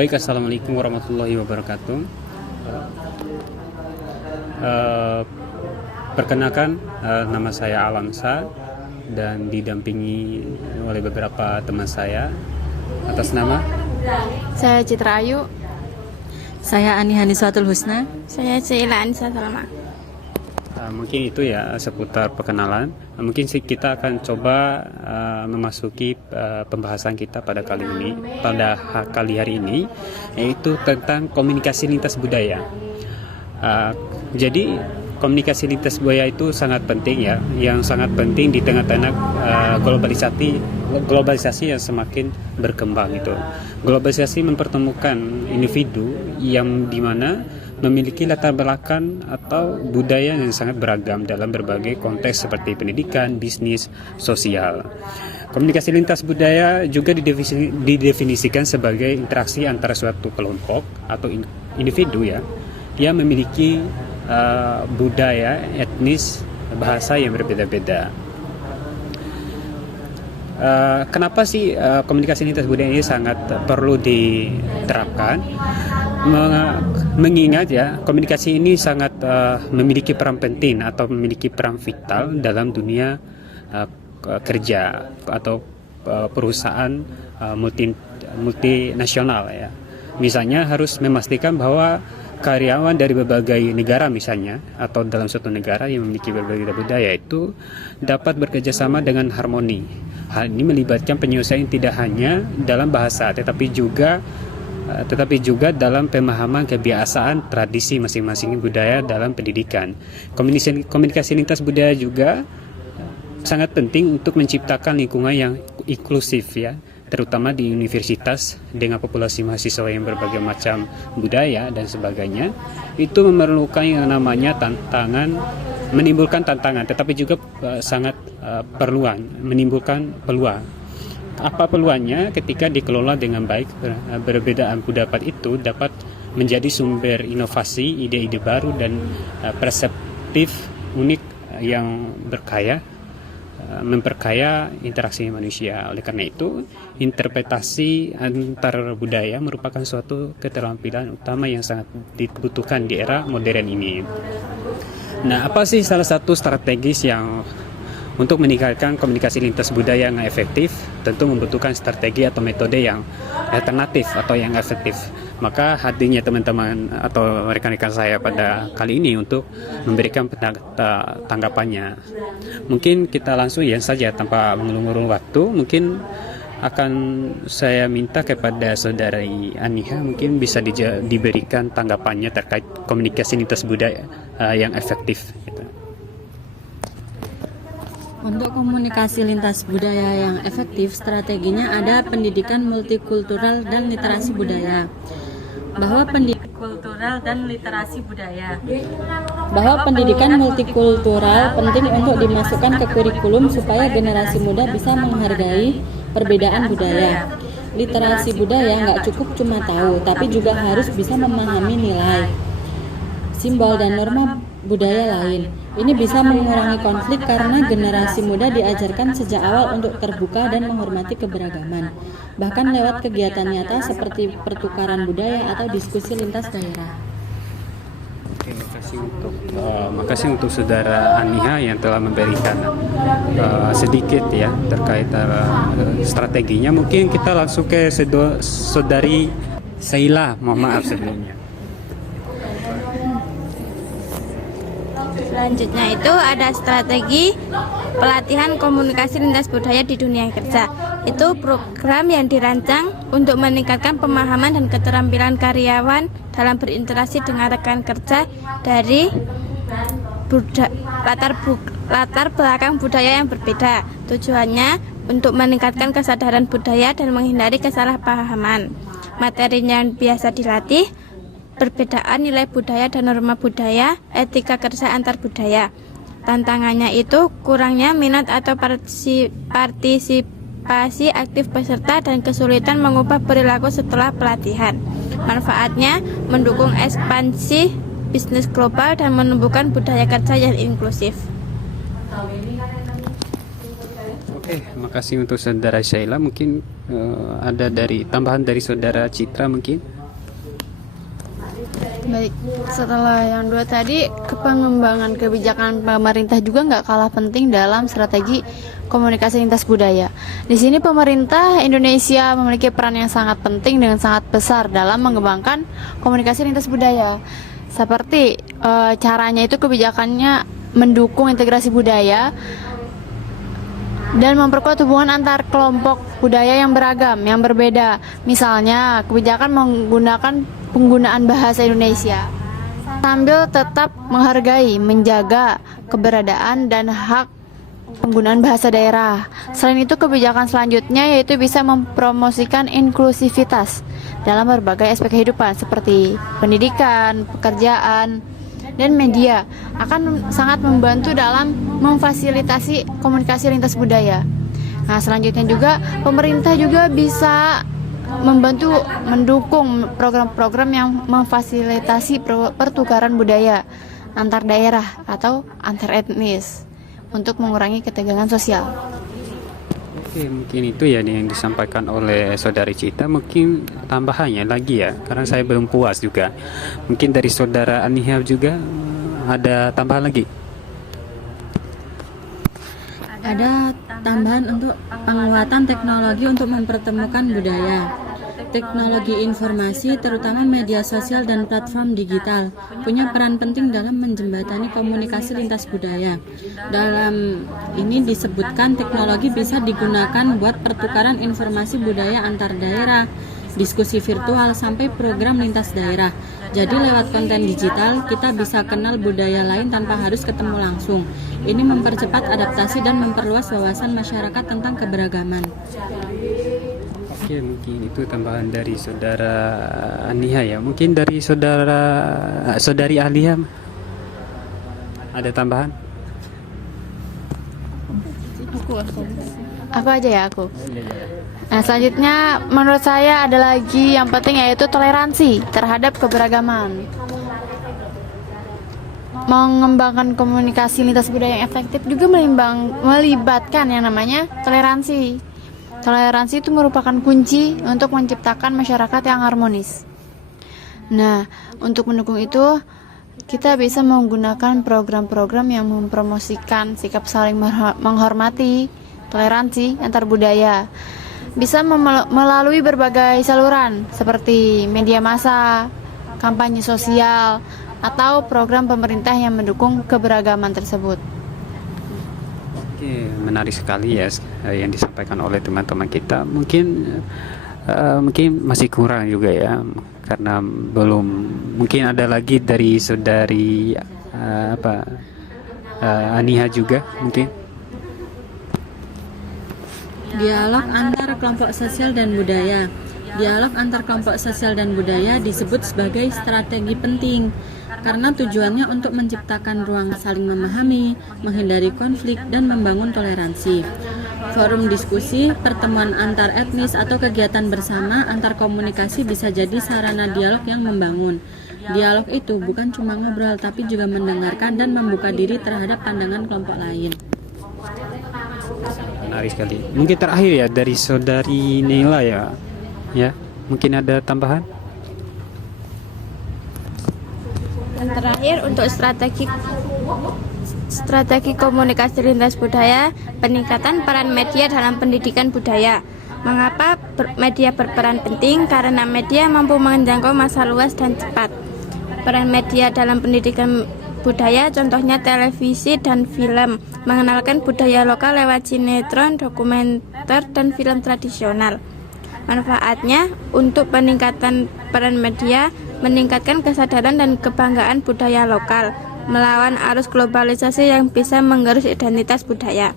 Baik, assalamualaikum warahmatullahi wabarakatuh. Eh, Perkenalkan, nama saya Alamsa dan didampingi oleh beberapa teman saya. Atas nama Saya Citra Ayu. Saya Ani Haniswatul Husna. Saya Sheila Anissa Salma. mungkin itu ya seputar perkenalan. Mungkin sih kita akan coba memasuki pembahasan kita pada kali hari ini, yaitu tentang komunikasi lintas budaya. Jadi komunikasi lintas budaya itu sangat penting ya, yang sangat penting di tengah-tengah globalisasi yang semakin berkembang itu. Globalisasi mempertemukan individu yang dimana memiliki latar belakang atau budaya yang sangat beragam dalam berbagai konteks seperti pendidikan, bisnis, sosial. Komunikasi lintas budaya juga didefinisikan sebagai interaksi antara suatu kelompok atau individu ya, yang memiliki budaya, etnis, bahasa yang berbeda-beda. Kenapa sih komunikasi lintas budaya ini sangat perlu diterapkan? Mengingat ya, komunikasi ini sangat memiliki peran penting atau memiliki peran vital dalam dunia kerja atau perusahaan multinasional ya. Misalnya harus memastikan bahwa karyawan dari berbagai negara misalnya, atau dalam suatu negara yang memiliki berbagai budaya itu dapat bekerja sama dengan harmoni. Hal ini melibatkan penyelesaian tidak hanya dalam bahasa tetapi juga dalam pemahaman kebiasaan tradisi masing-masing budaya dalam pendidikan. Komunikasi lintas budaya juga sangat penting untuk menciptakan lingkungan yang inklusif ya, terutama di universitas dengan populasi mahasiswa yang berbagai macam budaya dan sebagainya. Itu memerlukan yang namanya menimbulkan tantangan, tetapi juga sangat menimbulkan peluang. Apa peluangnya? Ketika dikelola dengan baik, perbedaan pendapat itu dapat menjadi sumber inovasi, ide-ide baru dan perspektif unik yang memperkaya interaksi manusia. Oleh karena itu, interpretasi antar budaya merupakan suatu keterampilan utama yang sangat dibutuhkan di era modern ini. Nah, apa sih salah satu strategis yang untuk meningkatkan komunikasi lintas budaya yang efektif? Tentu membutuhkan strategi atau metode yang alternatif atau yang efektif. Maka hadirnya teman-teman atau rekan-rekan saya pada kali ini untuk memberikan tanggapannya. Mungkin kita langsung ya saja tanpa mengulur-ulur waktu. Mungkin akan saya minta kepada saudari Aniha, mungkin bisa diberikan tanggapannya terkait komunikasi lintas budaya yang efektif gitu. Untuk komunikasi lintas budaya yang efektif, strateginya ada pendidikan multikultural dan literasi budaya. Bahwa pendidikan multikultural penting untuk dimasukkan ke kurikulum supaya generasi muda bisa menghargai perbedaan budaya. Literasi budaya nggak cukup cuma tahu, tapi juga harus bisa memahami nilai, simbol dan norma budaya lain. Ini bisa mengurangi konflik karena generasi muda diajarkan sejak awal untuk terbuka dan menghormati keberagaman, bahkan lewat kegiatan nyata seperti pertukaran budaya atau diskusi lintas daerah. Oke, makasih untuk saudara Aniha yang telah memberikan sedikit ya terkait strateginya. Mungkin kita langsung ke saudari Sheila, mohon maaf sebelumnya. Selanjutnya itu ada strategi pelatihan komunikasi lintas budaya di dunia kerja. Itu program yang dirancang untuk meningkatkan pemahaman dan keterampilan karyawan dalam berinteraksi dengan rekan kerja dari latar belakang budaya yang berbeda. Tujuannya untuk meningkatkan kesadaran budaya dan menghindari kesalahpahaman. Materinya yang biasa dilatih: perbedaan nilai budaya dan norma budaya, etika kerja antar budaya. Tantangannya itu kurangnya minat atau partisipasi aktif peserta dan kesulitan mengubah perilaku setelah pelatihan. Manfaatnya mendukung ekspansi bisnis global dan menumbuhkan budaya kerja yang inklusif. Oke, Makasih untuk saudara Sheila. Mungkin ada dari tambahan dari saudara Citra mungkin. Baik, setelah yang dua tadi, pengembangan kebijakan pemerintah juga nggak kalah penting dalam strategi komunikasi lintas budaya. Di sini pemerintah Indonesia memiliki peran yang sangat penting dan sangat besar dalam mengembangkan komunikasi lintas budaya. Seperti caranya itu kebijakannya mendukung integrasi budaya dan memperkuat hubungan antar kelompok budaya yang beragam, yang berbeda. Misalnya, kebijakan menggunakan penggunaan bahasa Indonesia sambil tetap menghargai, menjaga keberadaan dan hak penggunaan bahasa daerah. Selain itu, kebijakan selanjutnya yaitu bisa mempromosikan inklusivitas dalam berbagai aspek kehidupan seperti pendidikan, pekerjaan, dan media akan sangat membantu dalam memfasilitasi komunikasi lintas budaya. Nah, selanjutnya juga pemerintah juga bisa membantu mendukung program-program yang memfasilitasi pertukaran budaya antar daerah atau antar etnis untuk mengurangi ketegangan sosial. Oke, mungkin itu ya yang disampaikan oleh saudari Cita. Mungkin tambahannya lagi ya, karena saya belum puas juga. Mungkin dari saudara Aniha juga ada tambahan lagi. Ada tambahan untuk penguatan teknologi untuk mempertemukan budaya. Teknologi informasi, terutama media sosial dan platform digital, punya peran penting dalam menjembatani komunikasi lintas budaya. Dalam ini disebutkan teknologi bisa digunakan buat pertukaran informasi budaya antar daerah, diskusi virtual, sampai program lintas daerah. Jadi lewat konten digital, kita bisa kenal budaya lain tanpa harus ketemu langsung. Ini mempercepat adaptasi dan memperluas wawasan masyarakat tentang keberagaman. Oke, mungkin itu tambahan dari saudara Aniha ya. Mungkin dari saudari Alia ada tambahan? Aku aja ya, aku. Nah, selanjutnya menurut saya ada lagi yang penting yaitu toleransi terhadap keberagaman. Mengembangkan komunikasi lintas budaya yang efektif juga melibatkan yang namanya toleransi. Toleransi itu merupakan kunci untuk menciptakan masyarakat yang harmonis. Nah, untuk mendukung itu, kita bisa menggunakan program-program yang mempromosikan sikap saling menghormati, toleransi antar budaya. Bisa melalui berbagai saluran seperti media massa, kampanye sosial, atau program pemerintah yang mendukung keberagaman tersebut. Oke, menarik sekali ya yang disampaikan oleh teman-teman kita. Mungkin masih kurang juga ya, karena belum, mungkin ada lagi dari saudari Aniha juga mungkin. Dialog antar kelompok sosial dan budaya. Dialog antar kelompok sosial dan budaya disebut sebagai strategi penting karena tujuannya untuk menciptakan ruang saling memahami, menghindari konflik, dan membangun toleransi. Forum diskusi, pertemuan antar etnis, atau kegiatan bersama antar komunikasi bisa jadi sarana dialog yang membangun. Dialog itu bukan cuma ngobrol, tapi juga mendengarkan dan membuka diri terhadap pandangan kelompok lain. Menarik sekali. Mungkin terakhir ya dari saudari Nela ya. Ya, mungkin ada tambahan? Dan terakhir untuk strategi komunikasi lintas budaya, peningkatan peran media dalam pendidikan budaya. Mengapa media berperan penting? Karena media mampu menjangkau massa luas dan cepat. Peran media dalam pendidikan budaya contohnya televisi dan film, mengenalkan budaya lokal lewat sinetron, dokumenter, dan film tradisional. Manfaatnya untuk peningkatan peran media, meningkatkan kesadaran dan kebanggaan budaya lokal, melawan arus globalisasi yang bisa menggerus identitas budaya.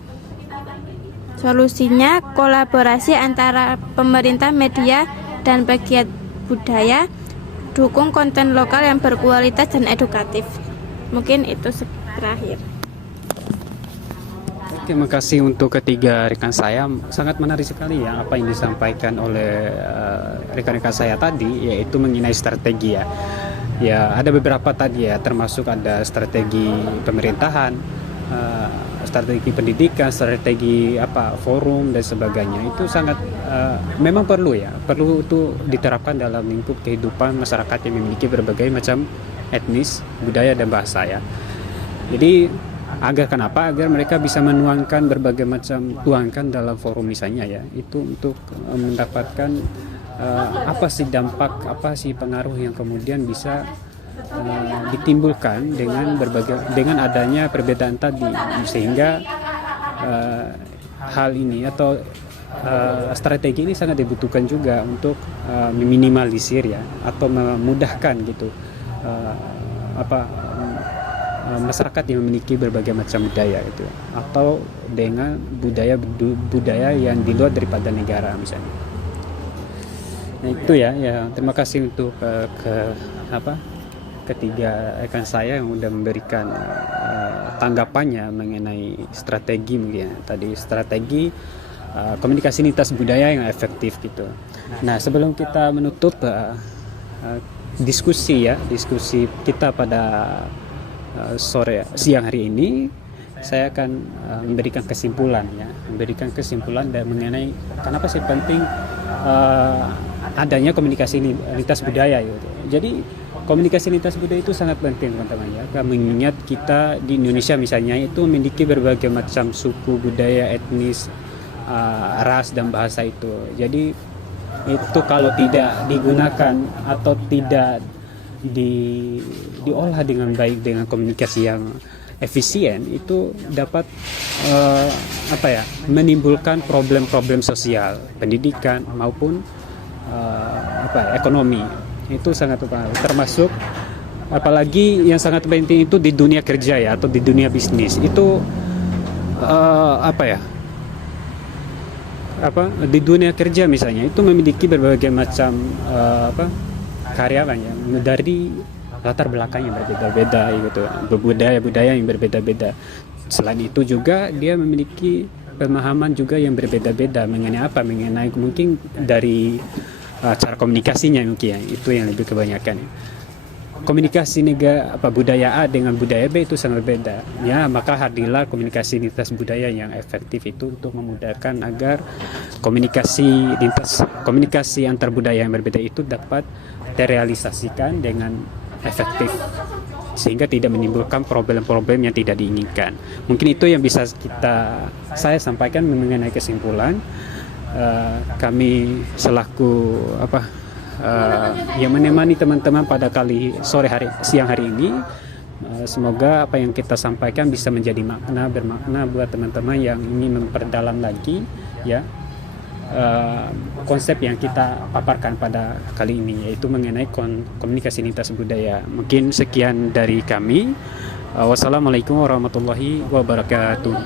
Solusinya kolaborasi antara pemerintah, media, dan pegiat budaya, dukung konten lokal yang berkualitas dan edukatif. Mungkin itu terakhir. Terima kasih untuk ketiga rekan saya. Sangat menarik sekali ya apa yang disampaikan oleh rekan-rekan saya tadi, yaitu mengenai strategi ya. Ya, ada beberapa tadi ya, termasuk ada strategi pemerintahan, strategi pendidikan, strategi forum dan sebagainya itu sangat memang perlu itu diterapkan dalam lingkup kehidupan masyarakat yang memiliki berbagai macam etnis, budaya dan bahasa ya. Jadi agar mereka bisa menuangkan berbagai macam tuangkan dalam forum misalnya ya, itu untuk mendapatkan apa sih dampak, apa sih pengaruh yang kemudian bisa ditimbulkan dengan adanya perbedaan tadi, sehingga hal ini atau strategi ini sangat dibutuhkan juga untuk meminimalisir ya, atau memudahkan gitu masyarakat yang memiliki berbagai macam budaya itu, atau dengan budaya yang di luar daripada negara misalnya. Nah itu ya terima kasih untuk ketiga rekan saya yang sudah memberikan tanggapannya mengenai strategi mungkin tadi, strategi komunikasi lintas budaya yang efektif gitu. Nah sebelum kita menutup diskusi kita pada siang hari ini, saya akan memberikan kesimpulan dan mengenai kenapa sih penting adanya komunikasi lintas budaya gitu. Jadi komunikasi lintas budaya itu sangat penting teman-teman ya, mengingat kita di Indonesia misalnya itu memiliki berbagai macam suku, budaya, etnis, ras dan bahasa itu. Jadi itu kalau tidak digunakan atau tidak diolah dengan baik dengan komunikasi yang efisien, itu dapat menimbulkan problem-problem sosial, pendidikan maupun ekonomi. Itu sangat termasuk apalagi yang sangat penting itu di dunia kerja ya, atau di dunia bisnis itu di dunia kerja misalnya itu memiliki berbagai macam karyawan ya, dari latar belakang yang berbeda-beda gitu, budaya yang berbeda-beda. Selain itu juga dia memiliki pemahaman juga yang berbeda-beda mengenai mungkin dari cara komunikasinya mungkin ya, itu yang lebih kebanyakan ya. Komunikasi budaya A dengan budaya B itu sangat berbeda ya, maka hadirlah komunikasi lintas budaya yang efektif itu untuk memudahkan agar komunikasi antar budaya yang berbeda itu dapat terrealisasikan dengan efektif, sehingga tidak menimbulkan problem-problem yang tidak diinginkan. Mungkin itu yang bisa saya sampaikan mengenai kesimpulan. Kami selaku yang menemani teman-teman pada siang hari ini, semoga apa yang kita sampaikan bisa menjadi bermakna buat teman-teman yang ingin memperdalam lagi ya konsep yang kita paparkan pada kali ini, yaitu mengenai komunikasi lintas budaya. Mungkin sekian dari kami. Wassalamualaikum warahmatullahi wabarakatuh.